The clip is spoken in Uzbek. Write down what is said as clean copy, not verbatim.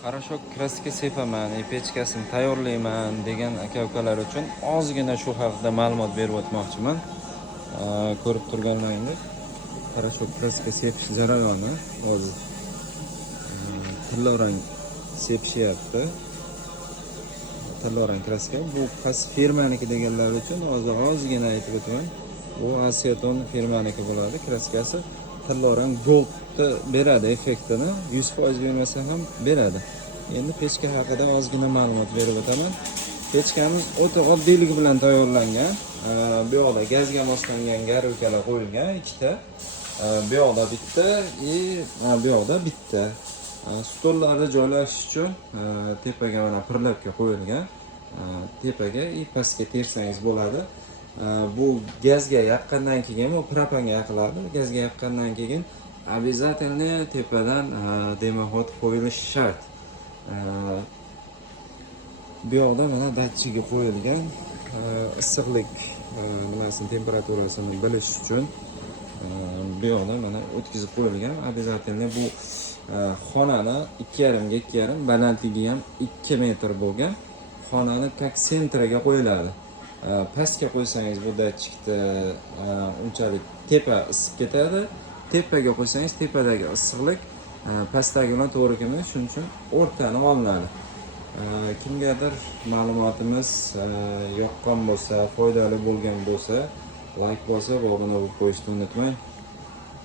Qarashok kraska sepaman, pechkasini tayyorlayman degan aka-ukalar uchun ozgina shu haqida ma'lumot berib o'tmoqchiman. Ko'rib turganlaringdek, qarashok kraska sepish jarayoni hozir tillarang sepishyapti. Tillarang kraska bu qaysi firmaniki deganlar uchun hozir ozgina aytib o'taman. Bu Aseton firmaniki bo'ladi. Kraskasi tillarang goldni beradi effektini, 100% bermasa ham beradi. Endi pechka haqida ozgina ma'lumot berib o'taman. Pechkamiz o'ta oddiyligi bilan tayyorlangan. Bu yoqda gazga moslangan garuvkalar qo'yilgan ikkita. Bu yoqda bitta, bu yoqda bitta. Stollarni joylashish uchun tepaga mana pirlabga qo'yilgan. Tepaga pastga tersangiz bo'ladi. Bu gazga yoqqandan keyin, bu propanga yoqiladi. Gazga yoqqandan keyin обязательно tepadan dimoxod qo'yilishi shart. Bu yoqda mana datchigi qo'yilgan. Issiqlik nimasini temperaturasini bilish uchun bu yoqda mana o'tkazib qo'yilgan. Обязательно bu xonani 2,5 ga 2,5, balandligi ham 2 metr bo'lgan xonani tak sentriga qo'yiladi. Pastga qo'ysangiz bu datchikni unchalik tepa isib ketadi. Tepaga qo'ysangiz tepadagi issiqlik pastdagi bilan to'g'ri kelmaydi. Shuning uchun o'rtani olinadi. Kimgadir ma'lumotimiz yoqqan bo'lsa, foydali bo'lgan bo'lsa, like bosib, obuna bo'lib qo'yishni unutmang.